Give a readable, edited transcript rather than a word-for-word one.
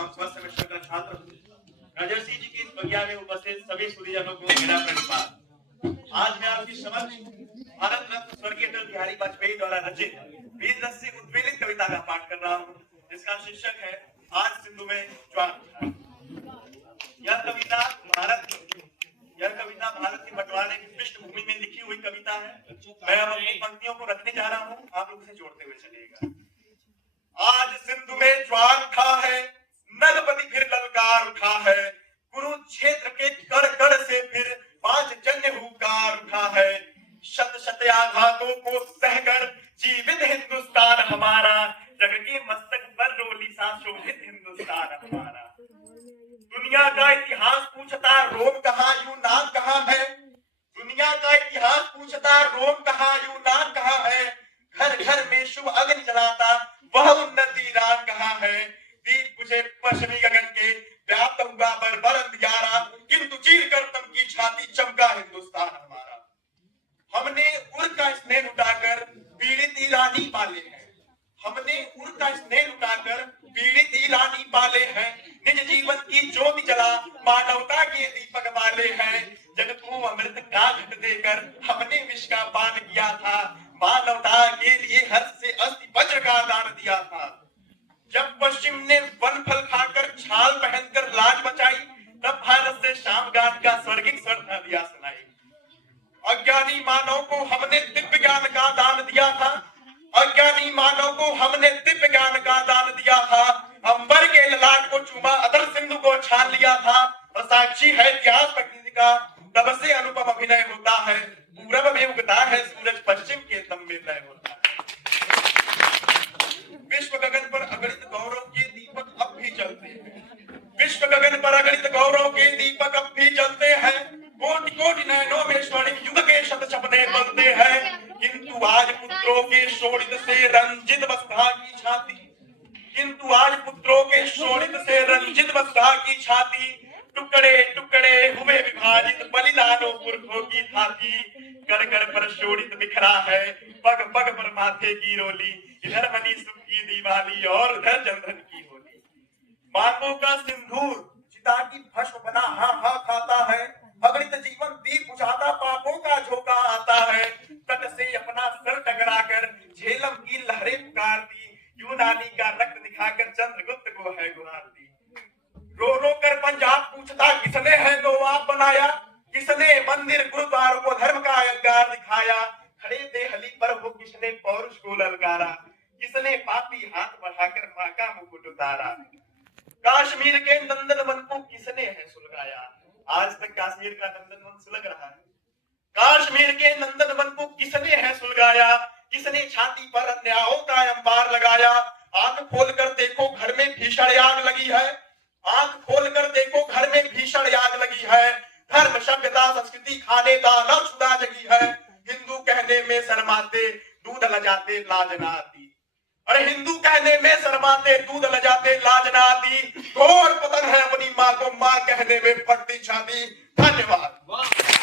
एवं स्वस्थ मिशन का छात्र राजर्षि जी की इस प्रज्ञा में उपस्थित सभी सूर्यजनों को मेरा प्रणिपात। आज मैं आपकी समक्ष भारत रत्न स्वर्गीय अटल बिहारी वाजपेयी द्वारा रचित वीर रस से उद्वेलित कविता का पाठ कर रहा हूँ, जिसका शीर्षक है आज सिंधु में ज्वार उठा। यह कविता भारत के बंटवारे की पृष्ठभूमि में लिखी हुई कविता है। मैं अब अपनी पंक्तियों को रखने जा रहा हूँ, आप लोग इसे जोड़ते हुए चलिएगा। आज सिंधु में ज्वार उठा है, नगपति फिर ललकार उठा है, कुरुक्षेत्र के कड़ कड़ से फिर पांचजन्य हुंकार उठा है। शत शत आघातों को सहकर जीवित हिंदुस्तान हमारा, जग के मस्तक पर रोली सा शोभित हिंदुस्तान हमारा। दुनिया का इतिहास पूछता रोम कहाँ यूनान कहाँ है, दुनिया का इतिहास पूछता रोम कहाँ यूनान कहाँ है। घर घर में शुभ अग्नि जलाता वह उन्नति ईरान कहाँ है। दीप बुझे पश्चिमी गगन के व्याप्त हुआ बर्बर अंधियारा, किंतु चीर कर तम की छाती चमका हिंदुस्तान हमारा। हमने उर का स्नेह उठाकर पीड़ित ईरानी पाले हैं, हमने उर का स्नेह उठाकर पीड़ित ईरानी पाले हैं। निज जीवन की ज्योति जला मानवता के दीपक वाले हैं। जगत को अमृत का घट देकर हमने विष का पान किया था, मानवता के लिए हर्ष से अस्थि वज्र का दान दिया था। जब पश्चिम ने वन फल खाकर छाल पहनकर लाज बचाई, तब भारत से शाम गान का स्वर्गिक स्वर था दिया सुनाई। अज्ञानी मानव को हमने दिव्य ज्ञान का दान दिया था, अज्ञानी मानव को हमने दिव्य ज्ञान का दान दिया था। अंबर के ललाट को चूमा अदर सिंधु को छान लिया था। और साक्षी है इतिहास प्रकृति का, तब से अनुपम अभिनय होता है। पूरब में उगता है सूरज, पश्चिम के दम में लय होता है। विश्व गगन पर अगणित गौरव के दीपक अब भी जलते हैं, विश्व गगन पर अगणित गौरव के दीपक अब भी जलते हैं। कोटि कोटि नयनों में स्वर्णिम युग के शत सपने बनते हैं, किंतु आज पुत्रों के शोणित से रंजित वसुधा की छाती, किंतु आज पुत्रों के शोणित से रंजित वसुधा की छाती। टुकड़े टुकड़े हुए विभाजित बलिदानों पुरखों की थाती, कर कर पर शोणित बिखरा है, पग पग पर माथे की रोली। इधर बनी सुख की दिवाली और उधर जनधन की होली। मांगों का सिंदूर चिता की भस्म बना हाँ हाँ खाता है, अगणित जीवन दीप बुझाता पापों का झोंका आता है। तट से अपना सर टकराकर झेलम की लहरें पुकारती, यूनानी का रक्त दिखाकर चंद्रगुप्त को है गुहारती। रो रो कर पंजाब पूछता किसने है नवाब बनाया, किसने मंदिर गुरुद्वारों को धर्म का अहंकार दिखाया। खड़े देहली पर हो किसने पौरुष को ललकारा, किसने पापी हाथ बढ़ाकर मां का मुकुट उतारा। कश्मीर के नंदनवन को किसने है सुलगाया, आज तक कश्मीर का नंदनवन सुलग रहा है। कश्मीर के नंदनवन को किसने है सुलगाया, किसने छाती पर अन्यायों का अंबार लगाया। आंख खोल कर देखो घर में भीषण आग लगी है, आंख खोल कर देखो घर में भीषण आग लगी है। धर्म सभ्यता संस्कृति खाने दानव सुधा जगी है। हिंदू कहने में शर्माते दूध लजाते लाज ना आती, अरे हिंदू कहने में शर्माते दूध लजाते लाज ना आती। घोर पतन है अपनी माँ को माँ कहने में फटती छाती। धन्यवाद।